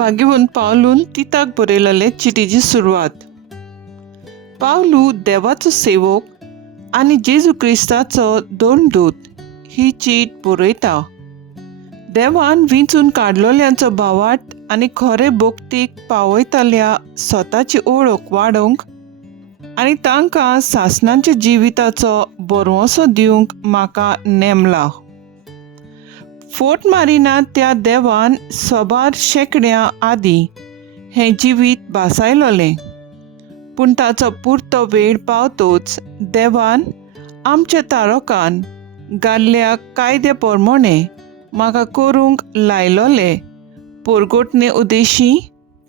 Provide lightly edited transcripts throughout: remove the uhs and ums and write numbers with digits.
भाग्यवन पावलून तिताक बरयलेले चिटीची सुरवात. पावलू देवाचो सेवक आनी जेजू क्रिस्ताचो दोन दूत ही चीट बरयता. देवान विंचून काडलोल्यांचो भावार्थ आनी खरे भोक्तीक पावयताल्या स्वताची ओळख वाडोवंक आनी तांकां सासणांच्या जिविताचो बरवंसो दिवंक म्हाका नेमला. फोट मारिना त्या देवान सोबार शेकड्यां आदीं हें जिवीत भासायलोलें, पूण ताचो पुर्तो वेळ पावतोच देवान आमच्या तारकान घाल्ल्या कायद्या प्रमाणें म्हाका करूंक लायलोले परगोटणे उद्देशी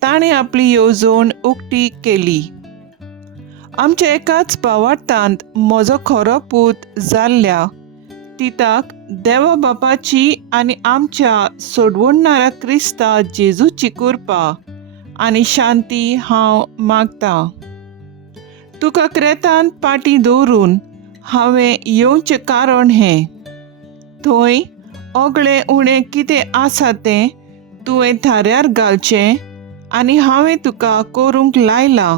ताणें आपली येवजण उक्ती केली. आमच्या एकाच भावार्थांत म्हजो खरो पूत जाल्ल्या तिताक देवा बापाची आनी आमच्या सोडवणाऱ्या क्रिस्ता जेजूची कृपा आनी शांती हांव मागतां. तुका क्रेतांत पाटी दवरून हांवें येवचें कारण हें. थंय ओगळें उणें कितें आसा तें तुवें थाऱ्यार घालचें आनी हांवें तुका करूंक लायलां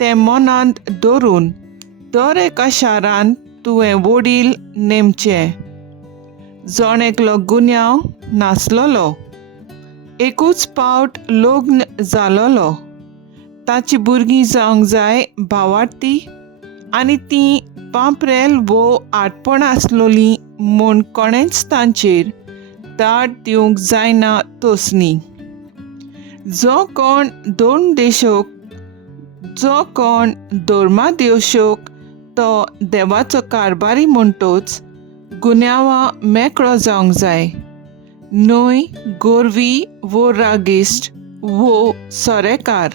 तें मनांत दवरून दर एका शारांत तुवें वडील नेमचे. जण एकलो गुन्यांव नासलोलो, एकूच पावट लग्न जालोलो, ताची भुरगीं जावंक जाय भावार्थी आनी तीं पांपरेल वो आटपण आसलोलीं म्हूण कोणेंच तांचेर दाड दिवंक जायना तसलीं. जो कोण दोन देशोक, जो कोण धर्मादेशोक तो देवाचो कारबारी म्हणटोच गुन्यांवां मेकळो जावंक जाय. न्हय गोरवी वो रागिश्ट वो सोरेकार,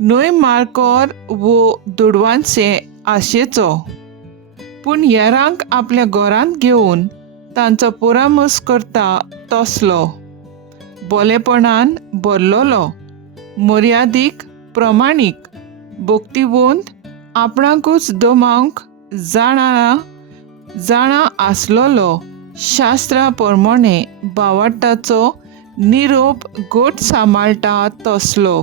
न्हय मारकोर वो दुडवांचे आशेचो, पूण हेरांक आपल्या घरांत घेवन तांचो परामस करता तसलो. बोलेपणान भरलोलो, मर्यादीक प्रमाणीक, भोक्तिवंत, आपणाकूच दमावंक जाणा आसलोलो, शास्त्रा प्रमाणें भावार्थाचो निरोप घोट सांबाळटा तसलो.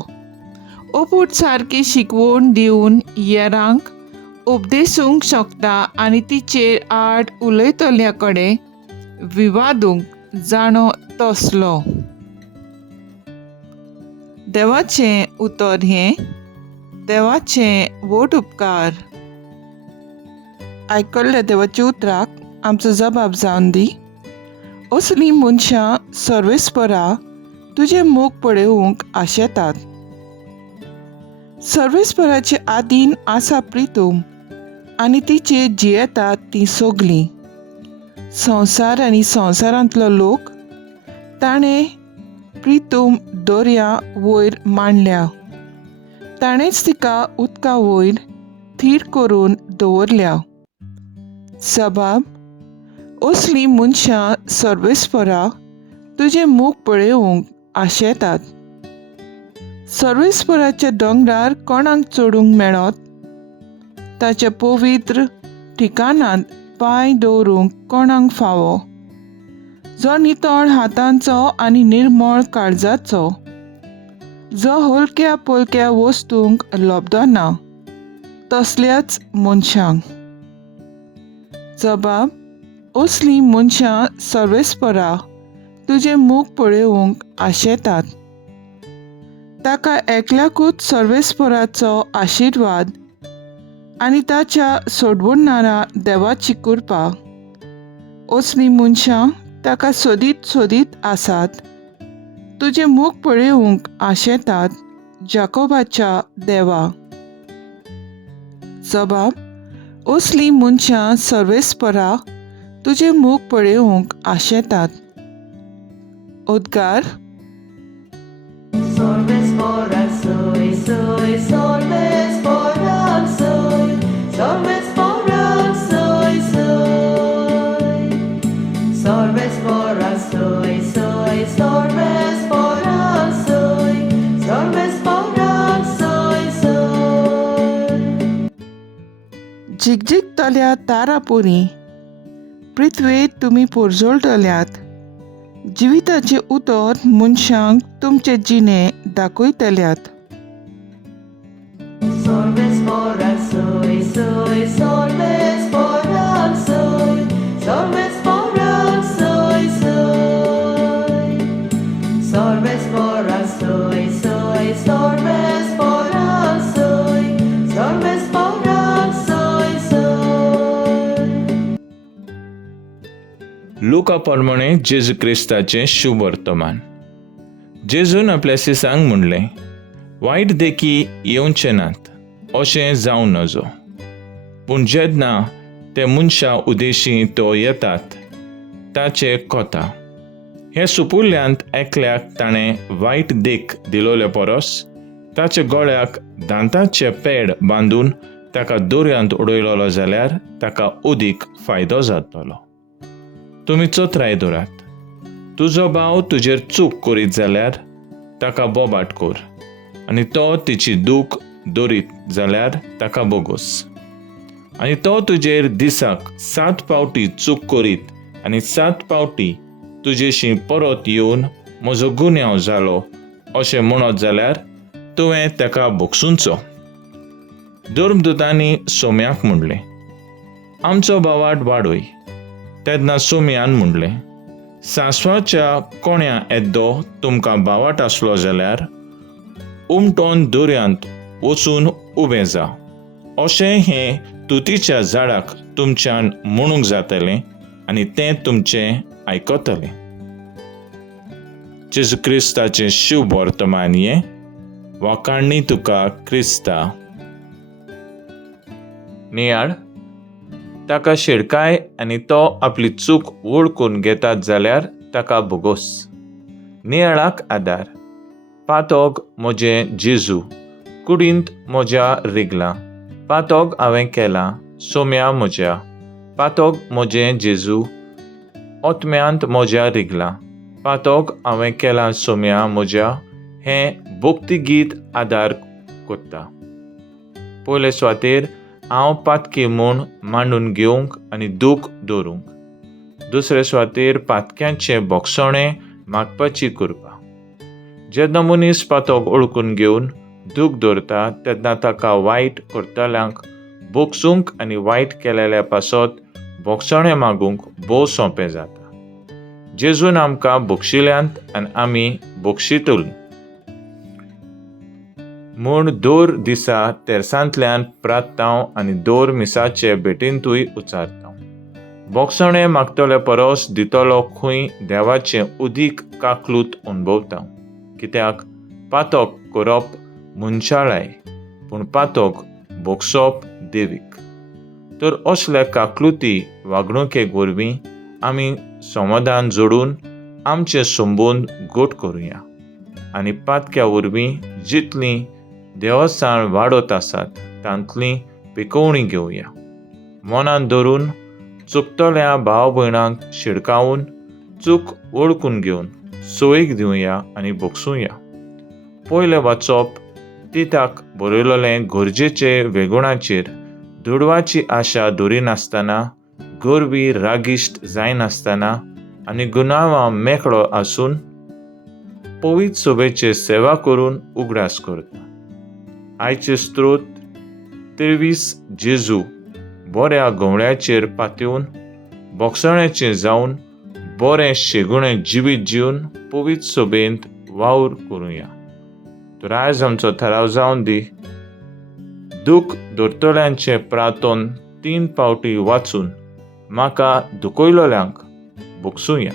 ओपूट सारकी शिकवण दिवन हेरांक उपदेसूंक शकता आनी तिचेर आड उलयतल्या कडेन विवादूंक जाणो तसलो. देवाचें उतर हें, देवाचें वोट उपकार. आयकल्ल्या देवाच्या उतराक आमचो जबाब जावन दी. असलीं मनशां सर्वेस्परा तुजें मोग पळोवंक आशेतात. सर्वेस्पराचे आदीन आसा प्रितूम आनी तिचेर जियेतात तीं सगलीं. संवसार आनी संवसारांतलो लोक ताणें प्रितूम दर्या वयर मांडल्या. ताणेंच तिका उदका वयर थीर करून दवरल्या. सबाब असलीं मनशां सर्वेस्परा तुजें मोग पळोवंक आशेतात. सर्वेस्पराच्या दोंगरार कोणाक चडूंक मेळत, ताच्या पवित्र ठिकाणांत पांय दवरूंक कोणाक फावो. जो नितळ हातांचो आनी निर्मळ काळजाचो, जो हलक्या पलक्या वस्तूंक लोबदो ना, तसल्याच मनशांक. जबाब असलीं मनशां सर्वेस्परा तुजें मोग पळोवंक आशेतात. ताका एकल्याकूच सर्वेस्पराचो आशिर्वाद आनी ताच्या सोडवणाऱ्या देवाची कृपा. असलीं मनशां ताका सोदीत सोदीत आसात, तुजें मोग पळोवंक आशेतात, जाकोबाच्या देवा. जबाब असलीं मनशां सर्वेस्परा तुजें मोग पळोवंक आशेतात. उद्गार. Sorvespora soy, soy, sorvespora soy, sorvespora soy, soy. Sorvespora soy, soy, sorvespora soy, sorvespora soy, soy. जिगजिगतल्या Tarapuri पृथ्वेर तुमी पोरजोळटल्यात. जिविताचे उतर मनशांक तुमचे जिणे दाखयतल्यात. Sorbes for soy, soy, sorbes for soy, sorbes for soy, soy. Sorbes for soy, soy, sorbes for soy, sorbes for soy, soy. लुका प्रमाणे जेजू क्रिस्ताचें शुभ वर्तमान. जेजून आपल्या सिसांक म्हणलें, वायट देखी येवचे नात अशें जावं नजो, पूण जेन्ना ते मनशा उदेशी तो येतात ताचे कोता. हे सुपुल्यांत एकल्याक ताणें वायट देख दिलोले परस ताच्या गळ्याक दांताचे पेड बांदून ताका दोरयांत उडयलोलो जाल्यार ताका अदीक फायदो जातलो. तुमी चोत्राय दवरात. तुजो भाव तुजेर चूक करीत जाल्यार ताका बोबाट कर, आनी तो तिची दूख दवरीत जाल्यार ताका बोगोस. आनी तो तुजेर दिसाक 7 फावटी चूक करीत आनी 7 फावटी तुजेशी परत येवन म्हजो गुन्यांव जालो अशें म्हणत जाल्यार तुवें ताका बोगसूंचो. धर्मदूतांनी सोम्याक म्हणलें, आमचो भावाट वाडय. तेन्ना सोम्यान म्हणलें, सांसवाच्या कोण्या येद्दो तुमकां भावाट आसलो जाल्यार उमटोन दोरयांत वचून उबें जा. अशें हें तुतीच्या झाडाक तुमच्यान म्हणूंक जातलें आनी तें तुमचें आयकतलें. जेजू क्रिस्ताचें शुभ वर्तमान हें वाखाणणी तुका क्रिस्ता. नियाळ, ताका शिडकाय आनी तो आपली चूक वळखून घेतात जाल्यार ताका बोगोस. नियाळाक आदार. पातोग म्हजें जेजू, कुडींत म्हज्या रिगला. पातोग हांवें केलां सोम्या म्हज्या. पातोग म्हजें जेजू, ओतम्यांत म्हज्या रिगला. पातोग हांवें केलां सोम्या म्हज्या. हें भक्ती गीत आदार कोत्ता. पयले सुवातेर हांव पातकी म्हूण मांडून घेवंक आनी दूख दवरूंक. दुसरे सुवातेर पातक्यांचें बोगसणें मागपाची कृपा. जेन्ना मनीस पातोग ओळखून घेवन दूख दवरता तेन्ना ताका वायट करतल्यांक बोगसूंक आनी वायट केलेल्या पासत बोगसणें मागूंक भोव सोंपें जाता. जेजून आमकां बोगशिल्यांत आनी आमी बोगशितलीं म्हूण दर दिसा तेरसांतल्यान प्रार्थनाव आनी दर मिसाचे भेटींतूय उचारता. बोगसणें मागतले परस दितलो खंय देवाचें उदीक काकलूत अणभवता. कित्याक पातोग करप मनशाळाय, पूण पातोग बोगसप देवीक. तर असले काकलुती वागणुके वरवीं आमी समाधान जोडून आमचे संबंद घट करुया आनी पातक्या वरवीं जितलीं देवस्थान वाडत आसात तांतलीं पिकोवणी घेवया. मनान धरून चुकतल्या भाव भयणांक शिडकावून चूक वळखून घेवन सोयीक दिवया आनी बोगसूया. पयलें वाचप तिताक बरयलोलें गरजेचे वेगुणाचेर दुडवाची आशा दवरिनासतना, गरबी रागिश्ट जायनासतना आनी गुणावां मेकळो आसून पवित्र सोबेचे सेवा करून उगडास करता. आयचे स्त्रोत 23 जेजू बऱ्या गवळ्याचेर पातयून बोगसण्याचें जावन बरें शेगुणें जिवीत जिवन पवित्र सोबेंत वावर करुया. तर आयज आमचो थाराव जावन दी. दूख धरतल्यांचें प्रार्थन 3 फावटी वाचून म्हाका दुखयलोल्यांक बोगसूया.